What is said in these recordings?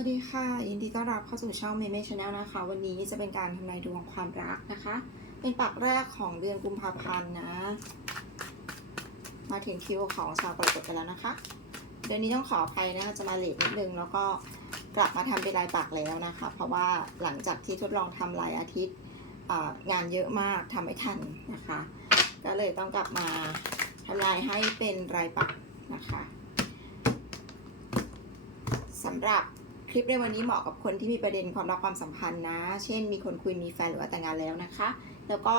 วัสดีค่ะ ยินดีต้อนรับเข้าสู่ช่องเมเม่ชาแนลนะคะ วันนี้จะเป็นการทำนายดวงความรักนะคะ เป็นปักแรกของเดือนกุมภาพันธ์นะ มาถึงคิวของชาวกรกฎกันแล้วนะคะ เดือนนี้ต้องขออภัยนะคะจะมาเลทนิดนึง แล้วก็กลับมาทำเป็นลายปักแล้วนะคะ เพราะว่าหลังจากที่ทดลองทำลายอาทิตย์งานเยอะมากทำไม่ทันนะคะ ก็เลยต้องกลับมาทำลายให้เป็นลายปักนะคะสำหรับ คลิปในวันนี้เหมาะกับคนที่มีประเด็นความรักความสัมพันธ์นะ เช่น มีคนคุยมีแฟนหรือว่าแต่งงานแล้วนะคะ แล้วก็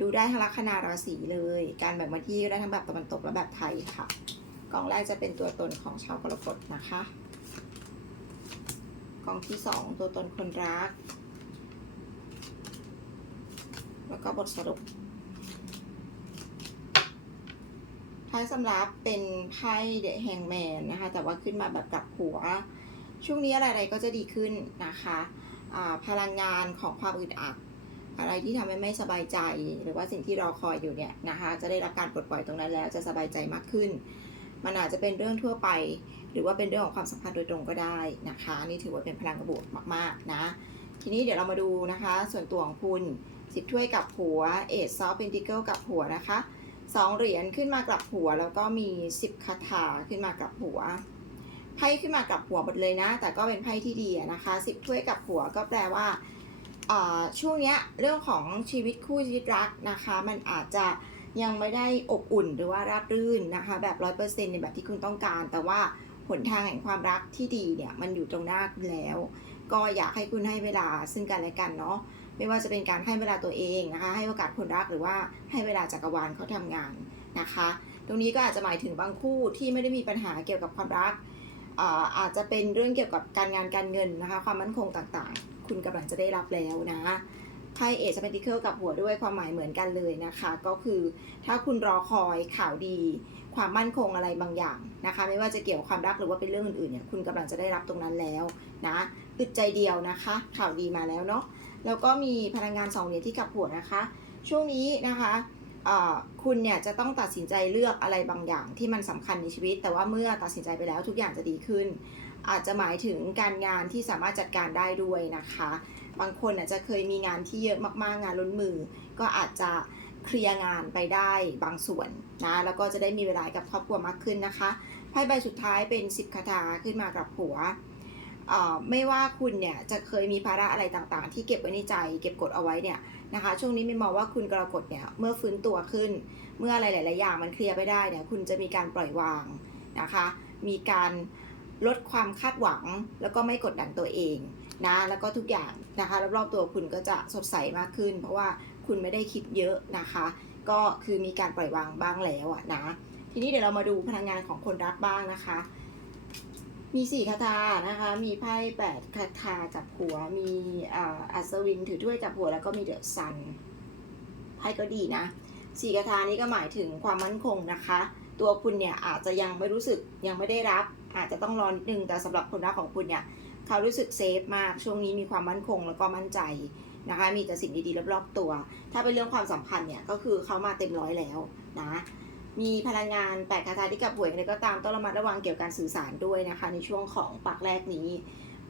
ดูได้ทั้งลัคนาราศีเลย การแบ่งมาที่ได้ทั้งแบบตะวันตกและแบบไทยค่ะกล่องแรกจะเป็นตัวตนของชาวกรกฎนะคะกล่องที่สองตัวตนคนรัก แล้วก็บทสรุปไพ่สำรับเป็นไพ่เดอะแฮงแมนนะคะ แต่ว่าขึ้นมาแบบกลับหัว ช่วงนี้อะไรๆก็จะดีขึ้นนะคะพลังงานของความอึดอัดอะไรที่ทำให้ไม่สบายใจ หรือว่าสิ่งที่รอคอยอยู่เนี่ยนะคะ จะได้รับการปลดปล่อยตรงนั้นแล้วจะสบายใจมากขึ้น มันอาจจะเป็นเรื่องทั่วไป หรือว่าเป็นเรื่องของความสัมพันธ์โดยตรงก็ได้นะคะนี่ถือว่าเป็นพลังกระบวกมากๆนะทีนี้เดี๋ยวเรามาดูนะคะ ส่วนตัวของคุณสิบถ้วยกับหัวเอซอฟเป็นติเกิลกับหัวนะคะสองเหรียญขึ้นมากลับหัว แล้วก็มีสิบคาถาขึ้นมากลับหัว ไพ่ขึ้นมากับหัวหมดเลยนะ แต่ก็เป็นไพ่ที่ดีนะคะสิบถ้วยกับหัวก็แปลว่าช่วงนี้เรื่องของชีวิตคู่ชีวิตรักนะคะ มันอาจจะยังไม่ได้อบอุ่นหรือว่าราบรื่นนะคะ แบบร้อยเปอร์เซ็นต์ในแบบที่คุณต้องการ แต่ว่าหนทางแห่งความรักที่ดีเนี่ยมันอยู่ตรงหน้าคุณแล้ว ก็อยากให้คุณให้เวลาซึ่งกันและกันเนาะไม่ว่าจะเป็นการให้เวลาตัวเองนะคะ ให้โอกาสคนรักหรือว่าให้เวลาจักรวาลเขาทำงานนะคะ ตรงนี้ก็อาจจะหมายถึงบางคู่ที่ไม่ได้มีปัญหาเกี่ยวกับความรัก อาจจะเป็นเรื่องเกี่ยวกับการงานการเงินนะคะ ความมั่นคงต่างๆ คุณกำลังจะได้รับแล้วนะไพ่เอชเปนติเคิลกับหัวด้วยความหมายเหมือนกันเลยนะคะ ก็คือถ้าคุณรอคอยข่าวดี ความมั่นคงอะไรบางอย่างนะคะ ไม่ว่าจะเกี่ยวกับความรักหรือว่าเป็นเรื่องอื่นๆเนี่ยคุณกำลังจะได้รับตรงนั้นแล้วนะอึดใจเดียวนะคะ ข่าวดีมาแล้วเนาะแล้วก็มีพลังงานสองเหรียญที่กับหัวนะคะ ช่วงนี้นะคะ คุณเนี่ยจะต้องตัดสินใจเลือกอะไรบางอย่างที่มันสำคัญในชีวิต แต่ว่าเมื่อตัดสินใจไปแล้วทุกอย่างจะดีขึ้น อาจจะหมายถึงการงานที่สามารถจัดการได้ด้วยนะคะ บางคนอาจจะเคยมีงานที่เยอะมากๆงานล้นมือ ก็อาจจะเคลียร์งานไปได้บางส่วนนะแล้วก็จะได้มีเวลากับครอบครัวมากขึ้นนะคะไพ่ใบสุดท้ายเป็น 10คาถาขึ้นมากับหัวไม่ว่าคุณเนี่ยจะเคยมีภาระอะไรต่างๆ ที่เก็บไว้ในใจ เก็บกดเอาไว้เนี่ย นะคะ ช่วงนี้ไม่มองว่าคุณกรกฎเนี่ยเมื่อฟื้นตัวขึ้น เมื่ออะไรหลาย ๆ อย่างมันเคลียร์ไปได้เนี่ยคุณจะมีการปล่อยวางนะคะ มีการลดความคาดหวังแล้วก็ไม่กดดันตัวเองนะแล้วก็ทุกอย่างนะคะรอบๆตัวคุณก็จะสดใสมากขึ้น เพราะว่าคุณไม่ได้คิดเยอะนะคะ ก็คือมีการปล่อยวางบ้างแล้วอะนะ ทีนี้เดี๋ยวเรามาดูพลังงานของคนรักบ้างนะคะ มีสี่คาถานะคะ มีไพ่แปดคาถาจับหัว มีอัศวินถือถ้วยจับหัว แล้วก็มีเดอะซัน ไพ่ก็ดีนะสี่คาถานี้ก็หมายถึงความมั่นคงนะคะ ตัวคุณเนี่ยอาจจะยังไม่รู้สึกยังไม่ได้รับ อาจจะต้องรอนิดนึง แต่สำหรับคนรักของคุณเนี่ยเขารู้สึกเซฟมาก ช่วงนี้มีความมั่นคงแล้วก็มั่นใจนะคะ มีแต่สิ่งดีๆรอบๆตัว ถ้าเป็นเรื่องความสัมพันธ์เนี่ยก็คือเขามาเต็มร้อยแล้วนะ มีพลังงานแปดคาถาที่กับหวยอะไรก็ตามต้องระมัดระวังเกี่ยวกับการสื่อสารด้วยนะคะ ในช่วงของปากแรกนี้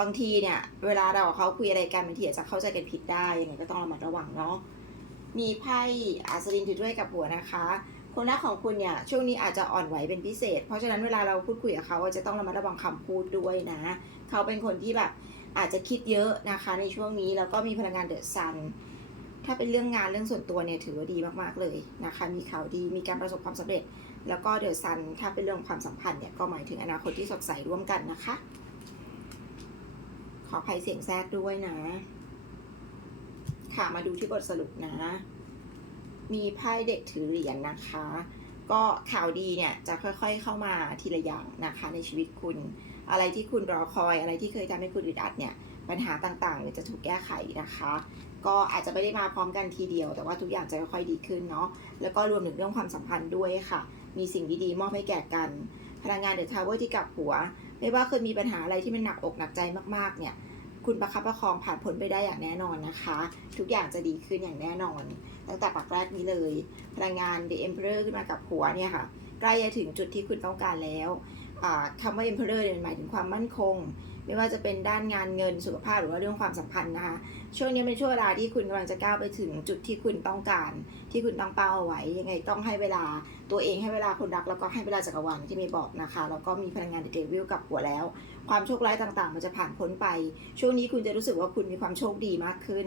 บางทีเนี่ย เวลาเราเขาคุยอะไรกันบางทีอาจจะเข้าใจกันผิดได้ยังไงก็ต้องระมัดระวังเนาะมีไพ่อาสลินถือด้วยกับหัวนะคะคนรักของคุณเนี่ยช่วงนี้อาจจะอ่อนไหวเป็นพิเศษ เพราะฉะนั้นเวลาเราพูดคุยกับเขาจะต้องระมัดระวังคำพูดด้วยนะ เขาเป็นคนที่แบบอาจจะคิดเยอะนะคะในช่วงนี้แล้วก็มีพลังงานเดือะซัน ถ้าเป็นเรื่องงานเรื่องส่วนตัวเนี่ยถือว่าดีมากๆเลยนะคะ มีข่าวดีมีการประสบความสำเร็จ แล้วก็เดอะซันถ้าเป็นเรื่องความสัมพันธ์เนี่ยก็หมายถึงอนาคตที่สดใสร่วมกันนะคะ ขออภัยเสียงแทรกด้วยนะ ค่ะมาดูที่บทสรุปนะ มีไพ่เด็กถือเหรียญนะคะ ก็ข่าวดีเนี่ยจะค่อยๆเข้ามาทีละอย่างนะคะ ในชีวิตคุณ อะไรที่คุณรอคอยอะไรที่เคยทำให้คุณอึดอัดเนี่ยปัญหาต่างๆจะถูกแก้ไขนะคะ ก็อาจจะไม่ได้มาพร้อมกันทีเดียว แต่ว่าทุกอย่างจะค่อยๆดีขึ้นเนาะแล้วก็รวมถึงเรื่องความสัมพันธ์ด้วยค่ะ มีสิ่งดีๆมอบให้แก่กัน พลังงานเดอะทาวเวอร์ที่กลับหัว ไม่ว่าเคยมีปัญหาอะไรที่มันหนักอกหนักใจมากๆเนี่ยคุณประคับประคองผ่านพ้นไปได้อย่างแน่นอนนะคะ ทุกอย่างจะดีขึ้นอย่างแน่นอน ตั้งแต่ปักแรกนี้เลย พลังงาน The Emperor ขึ้นมากับหัวเนี่ยค่ะ ใกล้จะถึงจุดที่คุณต้องการแล้วคำว่า Emperor เนี่ยหมายถึงความมั่นคง ไม่ว่าจะเป็นด้านงานเงินสุขภาพหรือว่าเรื่องความสัมพันธ์นะคะ ช่วงนี้เป็นช่วงเวลาที่คุณกำลังจะก้าวไปถึงจุดที่คุณต้องการ ที่คุณตั้งเป้าเอาไว้ ยังไงต้องให้เวลาตัวเองให้เวลาคนรักแล้วก็ให้เวลาจักรวาลที่มย์บอกนะคะ แล้วก็มีพลังงานเดวิลกับหัวแล้ว ความโชคร้ายต่างๆ มันจะผ่านพ้นไป ช่วงนี้คุณจะรู้สึกว่าคุณมีความโชคดีมากขึ้น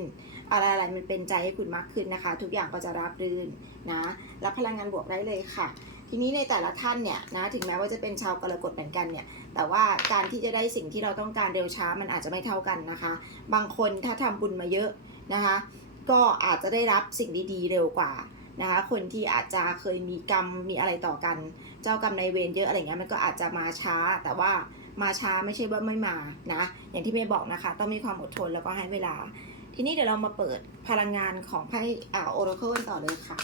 อะไรๆมันเป็นใจให้คุณมากขึ้นนะคะ ทุกอย่างก็จะราบรื่นนะรับพลังงานบวกได้เลยค่ะ ทีนี้ในแต่ละท่านเนี่ยนะถึงแม้ว่าจะเป็นชาวกรกฎเหมือนกันเนี่ยแต่ว่าการที่จะได้สิ่งที่เราต้องการเร็วช้ามันอาจจะไม่เท่ากันนะคะ บางคนถ้าทำบุญมาเยอะนะคะ ก็อาจจะได้รับสิ่งดีๆเร็วกว่านะคะคนที่อาจจะเคยมีกรรมมีอะไรต่อกัน เจ้ากรรมนายเวรเยอะอะไรเงี้ยมันก็อาจจะมาช้า แต่ว่ามาช้าไม่ใช่ว่าไม่มานะอย่างที่เมย์บอกนะคะ ต้องมีความอดทนแล้วก็ให้เวลา ทีนี้เดี๋ยวเรามาเปิดพลังงานของไพ่อ่าโอราเคิลต่อเลยค่ะ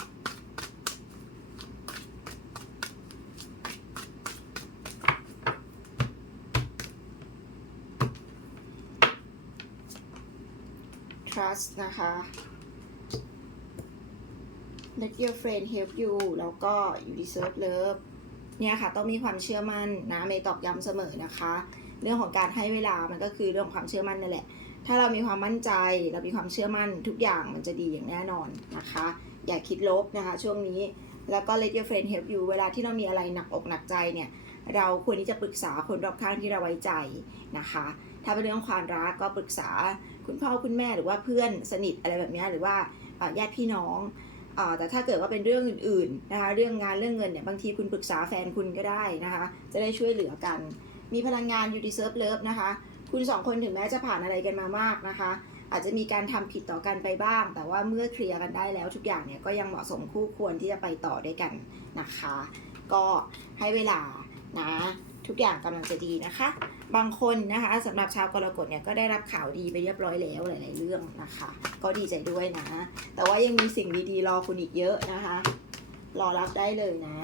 trust นะคะ let your friend help you แล้วก็ you deserve love เนี่ยค่ะ ต้องมีความเชื่อมั่นนะเมย์ตอกย้ำเสมอนะคะ เรื่องของการให้เวลามันก็คือเรื่องของความเชื่อมั่นนั่นแหละ ถ้าเรามีความมั่นใจ เรามีความเชื่อมั่นทุกอย่างมันจะดีอย่างแน่นอนนะคะ อย่าคิดลบนะคะ ช่วงนี้แล้วก็ let your friend help you เวลาที่เรามีอะไรหนักอกหนักใจเนี่ย เราควรที่จะปรึกษาคนรอบข้างที่เราไว้ใจนะคะ ถ้าเป็นเรื่องความรักก็ปรึกษา คุณพ่อคุณแม่หรือว่าเพื่อนสนิทอะไรแบบนี้หรือว่าญาติพี่น้องอแต่ถ้าเกิดว่าเป็นเรื่องอื่นๆนะคะเรื่องงานเรื่องเงินเนี่ยบางทีคุณปรึกษาแฟนคุณก็ได้นะคะจะได้ช่วยเหลือกัน มีพลังงาน you deserve love นะคะคุณสองคนถึงแม้จะผ่านอะไรกันมามากนะคะ อาจจะมีการทำผิดต่อกันไปบ้าง แต่ว่าเมื่อเคลียร์กันได้แล้วทุกอย่างเนี่ยก็ยังเหมาะสมคู่ควรที่จะไปต่อด้วยกันนะคะ ก็ให้เวลานะทุกอย่างกำลังจะดีนะคะ บางคนนะคะสำหรับชาวกรกฎเนี่ยก็ได้รับข่าวดีไปเรียบร้อยแล้วหลายๆเรื่องนะคะ ก็ดีใจด้วยนะ แต่ว่ายังมีสิ่งดีๆรอคุณอีกเยอะนะคะ รอรับได้เลยนะ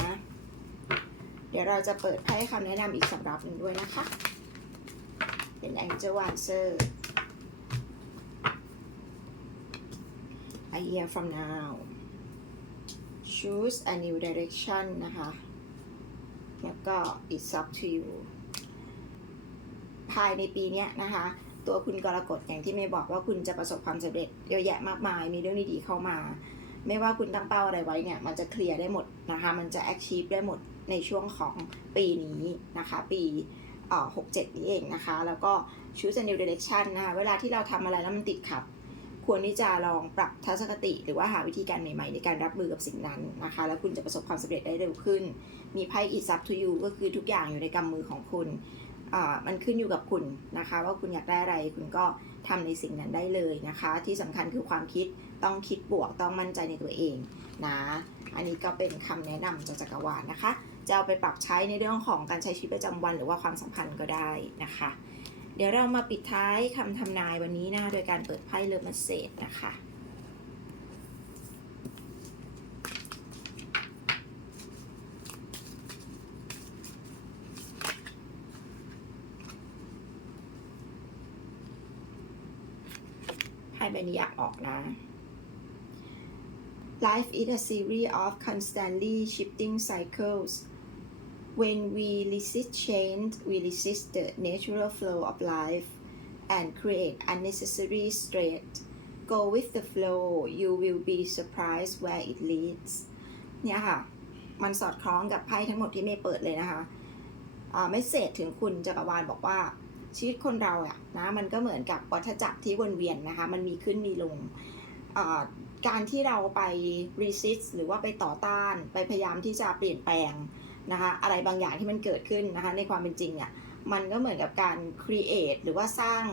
เดี๋ยวเราจะเปิดไพ่คำแนะนำอีกสำรับหนึ่งด้วยนะคะ เป็น Angel Answer A year from now choose a new direction นะคะ แล้วก็ it's up to you ภายในปีนี้นะคะ ตัวคุณกรกฎอย่างที่เมย์บอกว่าคุณจะประสบความสำเร็จเยอะแยะมากมาย มีเรื่องดีๆเข้ามา ไม่ว่าคุณตั้งเป้าอะไรไว้เนี่ย มันจะเคลียร์ได้หมดนะคะ มันจะ achieve ได้หมดในช่วงของปีนี้นะคะ ปีเอ่อ67นี้เองนะคะ แล้วก็ choose a new direction นะคะ เวลาที่เราทำอะไรแล้วมันติดขัดควรที่จะลองปรับทัศนคติ หรือว่าหาวิธีการใหม่ๆ ในการรับมือกับสิ่งนั้นนะคะ แล้วคุณจะประสบความสำเร็จได้เร็วขึ้น มีไพ่ it's up to you ก็คือทุกอย่างอยู่ในกำมือของคุณ มันขึ้นอยู่กับคุณนะคะ ว่าคุณอยากได้อะไรคุณก็ทำในสิ่งนั้นได้เลยนะคะ ที่สำคัญคือความคิดต้องคิดบวกต้องมั่นใจในตัวเองนะอันนี้ก็เป็นคำแนะนำจากจักรวาลนะคะ จะเอาไปปรับใช้ในเรื่องของการใช้ชีวิตประจำวันหรือว่าความสัมพันธ์ก็ได้นะคะ เดี๋ยวเรามาปิดท้ายคำทำนายวันนี้นะโดยการเปิดไพ่เลิฟมาเซจนะคะ ใบนี้อยากออกนะ Life is a series of constantly shifting cycles. When we resist change, we resist the natural flow of life and create unnecessary stress. Go with the flow, you will be surprised where it leads. เนี่ยค่ะ มันสอดคล้องกับไพ่ทั้งหมดที่เมย์เปิดเลยนะคะไม่เสจถึงคุณจักรวาลบอกว่า ชีวิตคนเราอะนะมันก็เหมือนกับวัฏจักรที่วนเวียนนะคะ มันมีขึ้นมีลงการที่เราไป resist หรือว่าไปต่อต้านไปพยายามที่จะเปลี่ยนแปลงนะคะอะไรบางอย่างที่มันเกิดขึ้นนะคะในความเป็นจริงเนี่ยมันก็เหมือนกับการ create หรือว่าสร้าง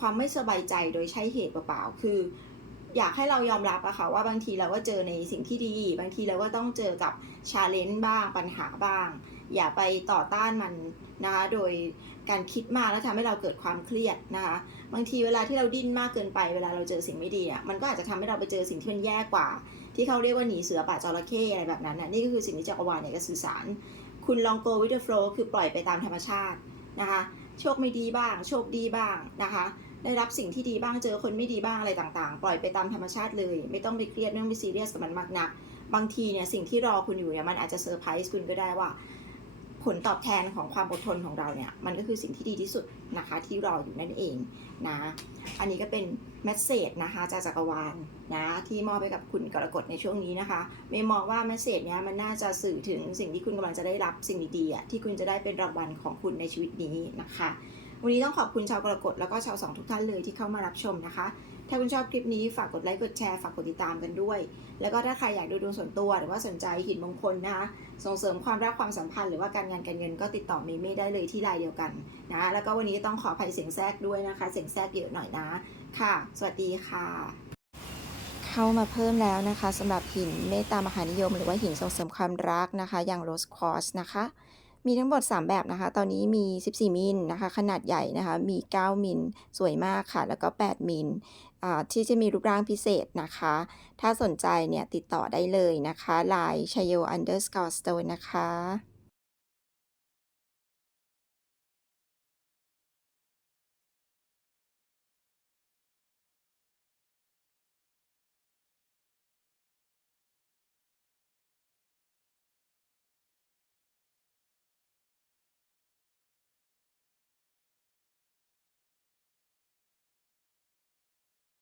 ความไม่สบายใจโดยใช้เหตุเปล่าๆคือ อยากให้เรายอมรับอะค่ะว่าบางทีเราก็เจอในสิ่งที่ดี บางทีเราก็ต้องเจอกับชาเลนจ์บ้างปัญหาบ้าง อย่าไปต่อต้านมันนะคะโดยการคิดมากแล้วทำให้เราเกิดความเครียดนะคะบางทีเวลาที่เราดิ้นมากเกินไปเวลาเราเจอสิ่งไม่ดีอะมันก็อาจจะทำให้เราไปเจอสิ่งที่มันแย่กว่า ที่เขาเรียกว่าหนีเสือป่าจระเข้อะไรแบบนั้นน่ะนี่ก็คือสิ่งที่จักรวาลเนี่ยก็สื่อสาร คุณลอง go with the flow คือปล่อยไปตามธรรมชาตินะคะโชคไม่ดีบ้าง โชคดีบ้างนะคะได้รับสิ่งที่ดีบ้างเจอคนไม่ดีบ้างอะไรต่างๆ ปล่อยไปตามธรรมชาติเลย ไม่ต้องไปเครียดไม่ต้องไปซีเรียสกับมันมากนัก บางทีเนี่ยสิ่งที่รอคุณอยู่เนี่ยมันอาจจะเซอร์ไพรส์คุณก็ได้ว่า ผลตอบแทนของความอดทนของเราเนี่ย มันก็คือสิ่งที่ดีที่สุดนะคะที่รออยู่นั่นเองนะ อันนี้ก็เป็นแมสเซจนะคะจากจักรวาลนะที่มอบไปกับคุณกรกฎในช่วงนี้นะคะเมย์มองว่าแมสเซจเนี้ยมันน่าจะสื่อถึงสิ่งที่คุณกำลังจะได้รับสิ่งดีๆที่คุณจะได้เป็นรางวัลของคุณในชีวิตนี้นะคะ วันนี้ต้องขอบคุณชาวกรกฎแล้วก็ชาวสองทุกท่านเลยที่เข้ามารับชมนะคะ ถ้าคุณชอบคลิปนี้ฝากกดไลค์กดแชร์ฝากกดติดตามกันด้วย แล้วก็ถ้าใครอยากดูดวงส่วนตัวหรือว่าสนใจหินมงคลนะคะส่งเสริมความรักความสัมพันธ์หรือว่าการงานการเงินก็ติดต่อเมย์เม่ได้เลยที่ไลน์เดียวกันนะแล้วก็วันนี้ต้องขออภัยเสียงแทรกด้วยนะคะ เสียงแทรกเยอะหน่อยนะค่ะ สวัสดีค่ะเข้ามาเพิ่มแล้วนะคะสำหรับหินเมตตามหานิยม หรือว่าหินส่งเสริมความรักนะคะ อย่างโรสคอสนะคะ มีทั้งหมด 3 แบบนะคะ ตอนนี้มี 14 มิลนะคะ ขนาดใหญ่นะคะ มี 9 มิล สวยมากค่ะ แล้วก็ 8 มิลอ่าที่จะมีรูปร่างพิเศษนะคะ ถ้าสนใจเนี่ยติดต่อได้เลยนะคะ Line ช a y o underscore stone นะคะ